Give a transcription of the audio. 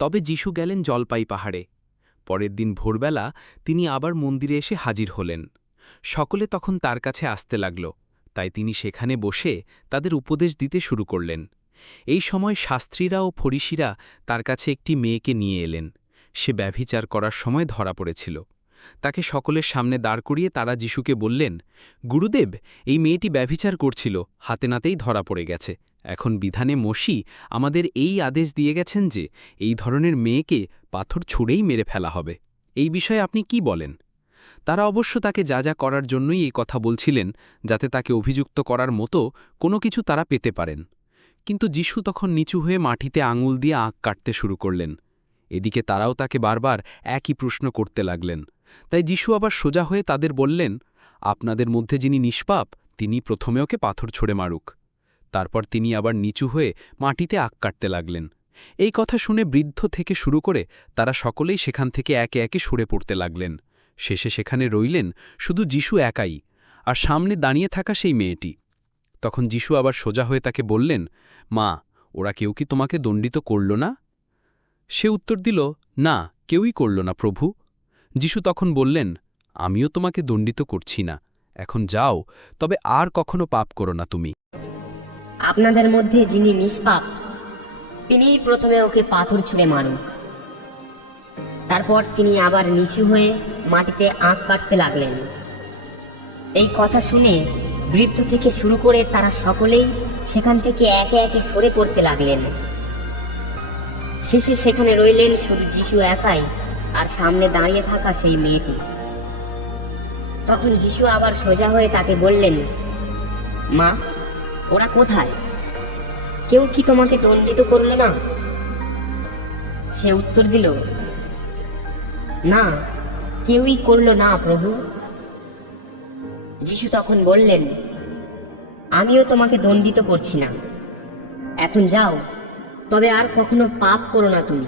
তবে যিশু গেলেন জলপাই পাহাড়ে। পরের দিন ভোরবেলা তিনি আবার মন্দিরে এসে হাজির হলেন। সকলে তখন তার কাছে আসতে লাগল, তাই তিনি সেখানে বসে তাদের উপদেশ দিতে শুরু করলেন। এই সময় শাস্ত্রীরা ও ফরিসিরা তার কাছে একটি মেয়েকে নিয়ে এলেন। সে ব্যভিচার করার সময় ধরা পড়েছিল। তাকে সকলের সামনে দাঁড় করিয়ে তারা যিশুকে বললেন, গুরুদেব, এই মেয়েটি ব্যভিচার করছিল, হাতে নাতেই ধরা পড়ে গেছে। এখন বিধানে মোশি আমাদের এই আদেশ দিয়ে গেছেন যে এই ধরনের মেয়েকে পাথর ছুঁড়েই মেরে ফেলা হবে। এই বিষয়ে আপনি কি বলেন? তারা অবশ্য তাকে যা যা করার জন্যই এই কথা বলছিলেন, যাতে তাকে অভিযুক্ত করার মতো কোনো কিছু তারা পেতে পারেন। কিন্তু যিশু তখন নিচু হয়ে মাটিতে আঙুল দিয়ে আঁক কাটতে শুরু করলেন। এদিকে তারাও তাকে বারবার একই প্রশ্ন করতে লাগলেন। তাই যিশু আবার সোজা হয়ে তাদের বললেন, আপনাদের মধ্যে যিনি নিষ্পাপ তিনি প্রথমে ওকে পাথর ছুঁড়ে মারুক। তারপর তিনি আবার নিচু হয়ে মাটিতে আঁক কাটতে লাগলেন। এই কথা শুনে বৃদ্ধ থেকে শুরু করে তারা সকলেই সেখান থেকে একে একে সরে পড়তে লাগলেন। শেষে সেখানে রইলেন শুধু যিশু একাই, আর সামনে দাঁড়িয়ে থাকা সেই মেয়েটি। তখন যিশু আবার সোজা হয়ে তাকে বললেন, মা, ওরা কেউ কি তোমাকে দণ্ডিত করল না? সে উত্তর দিল, না, কেউই করল না প্রভু। যিশু তখন বললেন, আমিও তোমাকে দণ্ডিত করছি না, এখন যাও, তবে আর কখনো পাপ করো না তুমি। আপনাদের মধ্যে যিনি নিষ্পাপ তিনিই প্রথমে ওকে পাথর ছুঁড়ে মারুক। তারপর তিনি আবার নিচু হয়ে মাটিতে আঁক কাটতে লাগলেন। এই কথা শুনে বৃদ্ধ থেকে শুরু করে তারা সকলেই সেখান থেকে একে একে সরে পড়তে লাগলেন। শেষে সেখানে রইলেন শুধু যিশু একাই, আর সামনে দাঁড়িয়ে থাকা সেই মেয়েটি। তখন যিশু আবার সোজা হয়ে তাকে বললেন, মা, ওরা কোথায়? কেউ কি তোমাকে দণ্ডিত করল না? সে উত্তর দিল, না, কেউই করল না প্রভু। যিশু তখন বললেন, আমিও তোমাকে দণ্ডিত করছি না, এখন যাও, তবে আর কখনো পাপ করো না তুমি।